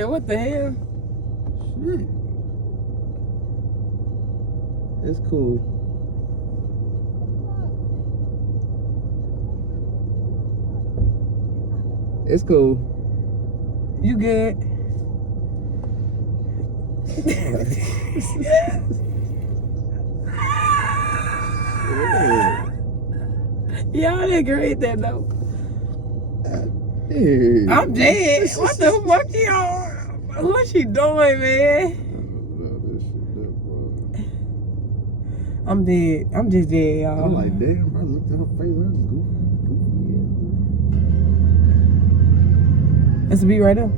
Yeah, what the hell? Shit. It's cool. It's cool. You good? Y'all didn't create that though. Hey. I'm dead. What the fuck y'all? What she doing, man? I'm dead. I'm just dead, y'all. I'm like, damn, I looked at her face. That's goofy. That's a beat right there.